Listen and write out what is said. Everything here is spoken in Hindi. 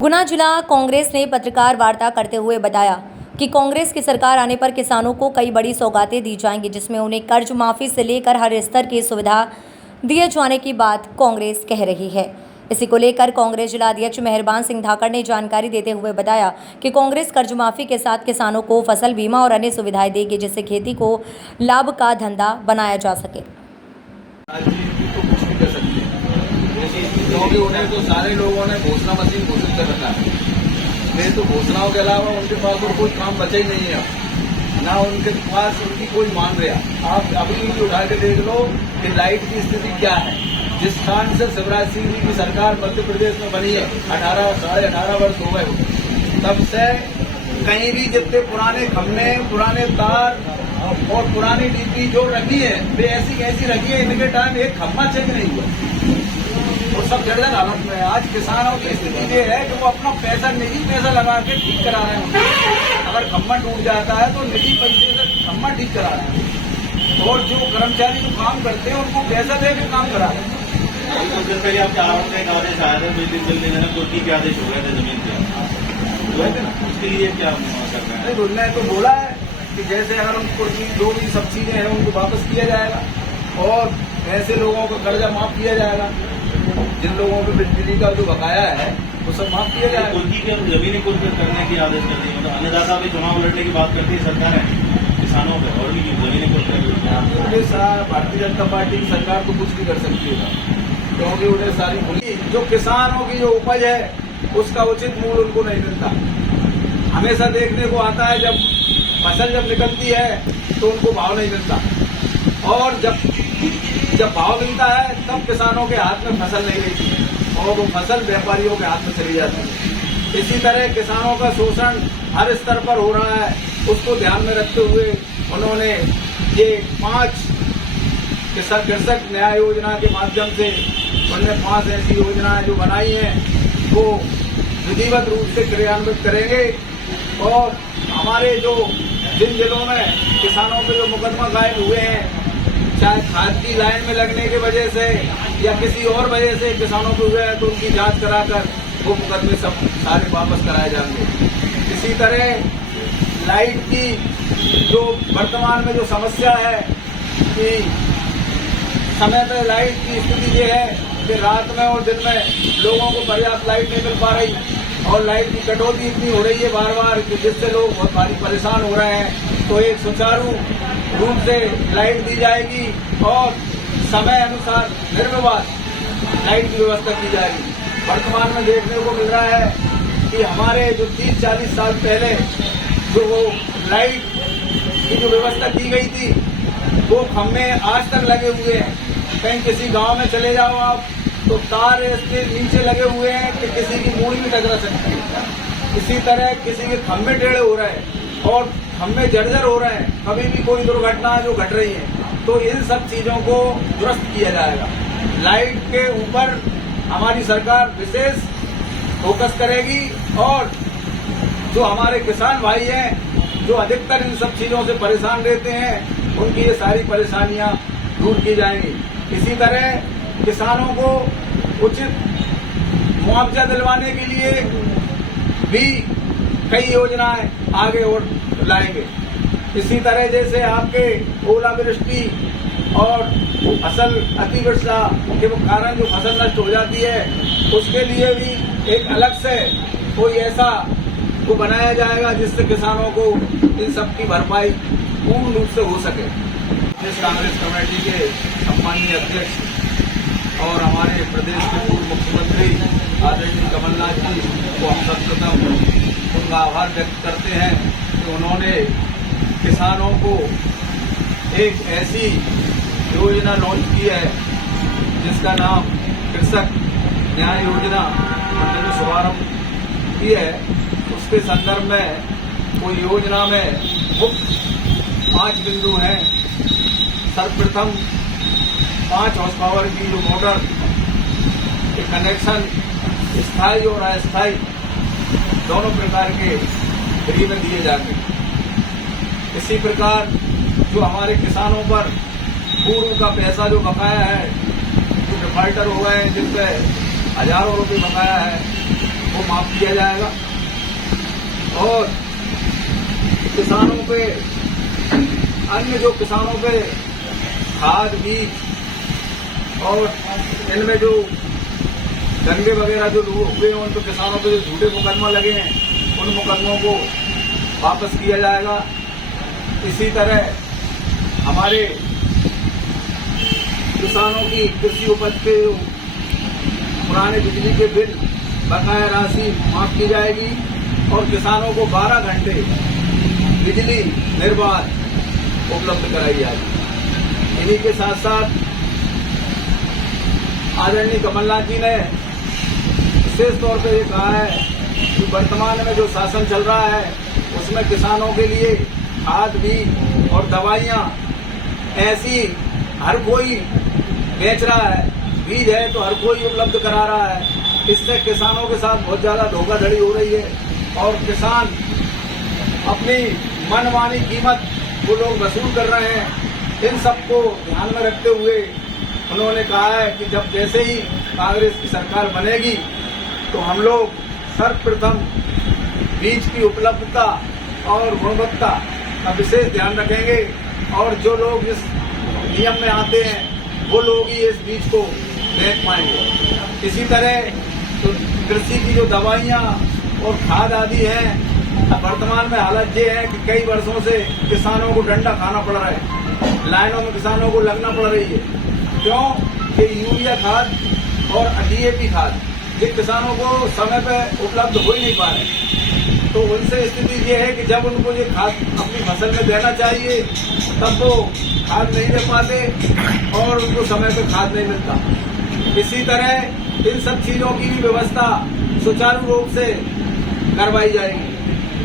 गुना जिला कांग्रेस ने पत्रकार वार्ता करते हुए बताया कि कांग्रेस की सरकार आने पर किसानों को कई बड़ी सौगातें दी जाएंगी, जिसमें उन्हें कर्ज माफी से लेकर हर स्तर की सुविधा दिए जाने की बात कांग्रेस कह रही है। इसी को लेकर कांग्रेस जिला अध्यक्ष मेहरबान सिंह धाकड़ ने जानकारी देते हुए बताया कि कांग्रेस कर्ज माफी के साथ किसानों को फसल बीमा और अन्य सुविधाएं देगी, जिससे खेती को लाभ का धंधा बनाया जा सके। क्योंकि उन्हें तो सारे लोगों ने घोषणा मशीन घोषित कर रखा है। नहीं तो घोषणाओं के अलावा उनके पास और कोई काम बचा ही नहीं है, ना उनके पास उनकी कोई मान रहा। आप अभी भी उठा के देख लो कि लाइट की स्थिति क्या है। जिस स्थान से शिवराज सिंह जी की सरकार मध्य प्रदेश में बनी है, 18 वर्ष हो गए, तब से कहीं भी जितने पुराने खम्भे, पुराने तार और पुरानी डीपी जो रखी है वे ऐसी कैसी रखी है, इनके टाइम एक खम्भा चेक नहीं हुआ और सब जर्जर हालत में है। आज किसानों की स्थिति ये है कि वो अपना पैसा, निजी पैसा लगा के ठीक करा रहे हैं। अगर खम्भा टूट जाता है तो निजी पैसे से खम्भा ठीक करा रहे हैं और जो कर्मचारी जो काम करते हैं उनको पैसा दे के काम करा रहे हैं। तो कुछ पहले आपके आरोप का एक आदेश आया था, बिजली बिल देने का कुर्की के आदेश हो गए थे जमीन के, उसके लिए क्या कर रहे हैं? उन्होंने तो बोला है कि जैसे अगर उनको जो भी सब्सिडी है उनको वापस किया जाएगा और ऐसे लोगों का कर्जा माफ किया जाएगा। जिन लोगों को बिजली का जो बकाया है वो सब माफ किया जाएगा। कुर्की के जमीनी कुर्की करने की आदेश कर दी, मतलब अन्नदाता भी चुनाव लड़ने की बात करती है सरकार है किसानों पे, और भी जमीनी कुर्की। भारतीय जनता पार्टी की सरकार तो कुछ भी कर सकती है, क्योंकि उन्हें सारी जो किसानों की जो उपज है उसका उचित मूल्य उनको नहीं मिलता। हमेशा देखने को आता है जब फसल निकलती है तो उनको भाव नहीं मिलता और जब भाव मिलता है तब किसानों के हाथ में फसल नहीं रहती और वो फसल व्यापारियों के हाथ में चली जाती है। इसी तरह किसानों का शोषण हर स्तर पर हो रहा है, उसको ध्यान में रखते हुए उन्होंने ये 5 कृषक न्याय योजना के माध्यम से उन्होंने 5 ऐसी योजनाएं जो बनाई हैं वो विधिवत रूप से क्रियान्वित करेंगे और हमारे जिन जिलों में किसानों के जो मुकदमा कायम हुए हैं, चाहे खाद की लाइन में लगने की वजह से या किसी और वजह से किसानों को हुए हैं तो उनकी जांच कराकर वो मुकदमे सब सारे वापस कराए जाएंगे। इसी तरह लाइट की जो वर्तमान में जो समस्या है कि समय पर लाइट की स्थिति ये है कि रात में और दिन में लोगों को पर्याप्त लाइट नहीं मिल पा रही और लाइट की कटौती इतनी हो रही है बार बार कि जिससे लोग बहुत भारी परेशान हो रहे हैं। तो एक सुचारू रूप से लाइट दी जाएगी और समय अनुसार निर्विवाद लाइट की व्यवस्था की जाएगी। वर्तमान में देखने को मिल रहा है कि हमारे जो 30-40 साल पहले जो वो लाइट की जो व्यवस्था की गई थी वो खम्भे आज तक लगे हुए हैं। कहीं किसी गांव में चले जाओ आप तो तार इसके नीचे लगे हुए हैं कि किसी की मूड़ी भी टकरा सकती है। इसी तरह किसी के खम्भे टेढ़े हो रहे हैं और खम्भे जर्जर हो रहे हैं, कभी भी कोई दुर्घटना जो घट रही है तो इन सब चीजों को दुरुस्त किया जाएगा। लाइट के ऊपर हमारी सरकार विशेष फोकस करेगी और जो हमारे किसान भाई हैं जो अधिकतर इन सब चीजों से परेशान रहते हैं उनकी ये सारी परेशानियां दूर की जाएंगी। इसी तरह किसानों को उचित मुआवजा दिलवाने के लिए भी कई योजनाएं आगे और लाएंगे। इसी तरह जैसे आपके ओलावृष्टि और फसल अतिवर्षा के कारण जो फसल नष्ट हो जाती है उसके लिए भी एक अलग से कोई ऐसा को बनाया जाएगा जिससे किसानों को इन सब की भरपाई पूर्ण रूप से हो सके। प्रदेश कांग्रेस कमेटी के सम्मानीय अध्यक्ष और हमारे प्रदेश के पूर्व मुख्यमंत्री आदरणीय कमलनाथ जी को हम सर्वप्रथम उनका आभार व्यक्त करते हैं कि उन्होंने किसानों को एक ऐसी योजना लॉन्च की है जिसका नाम कृषक न्याय योजना उन्होंने शुभारंभ की है। उसके संदर्भ में वो योजना में मुख्य 5 बिंदु हैं। सर्वप्रथम 5 हॉर्स पावर की जो मोटर के कनेक्शन स्थायी और अस्थायी दोनों प्रकार के फ्री में दिए जाते हैं। इसी प्रकार जो हमारे किसानों पर पूर्व का पैसा जो बकाया है, जो डिफाल्टर हो गए जिन पे हजारों रुपये बकाया है, वो माफ किया जाएगा और किसानों पे अन्य जो किसानों पे खाद बीज और इनमें जो दंगे वगैरह जो हुए हैं उन तो किसानों पे जो झूठे मुकदमा लगे हैं उन मुकदमों को वापस किया जाएगा। इसी तरह हमारे किसानों की कृषि उपज के पुराने बिजली के बिल बकाया राशि माफ की जाएगी और किसानों को 12 घंटे बिजली निर्बाध उपलब्ध कराई जाएगी। इन्हीं के साथ साथ आदरणीय कमलनाथ जी ने विशेष तौर पर ये कहा है कि वर्तमान में जो शासन चल रहा है उसमें किसानों के लिए खाद बीज और दवाइयां ऐसी हर कोई बेच रहा है, बीज है तो हर कोई उपलब्ध करा रहा है। इससे किसानों के साथ बहुत ज्यादा धोखाधड़ी हो रही है और किसान अपनी मनमानी कीमत वो लोग वसूल कर रहे हैं। इन सबको ध्यान में रखते हुए उन्होंने कहा है कि जब जैसे ही कांग्रेस की सरकार बनेगी तो हम लोग सर्वप्रथम बीज की उपलब्धता और गुणवत्ता का विशेष ध्यान रखेंगे और जो लोग इस नियम में आते हैं वो लोग ही इस बीज को बेच पाएंगे। इसी तरह तो कृषि की जो दवाइयाँ और खाद आदि हैं, अब वर्तमान में हालत ये है कि कई वर्षों से किसानों को डंडा खाना पड़ रहा है, लाइनों में किसानों को लगना पड़ रही है। क्यों कि यूरिया खाद और DAP खाद ये किसानों को समय पर उपलब्ध हो ही नहीं पा रहे। तो उनसे स्थिति ये है कि जब उनको ये खाद अपनी फसल में देना चाहिए तब वो खाद नहीं दे पाते और उनको समय पर खाद नहीं मिलता। इसी तरह इन सब चीजों की भी व्यवस्था सुचारू रूप से करवाई जाएगी।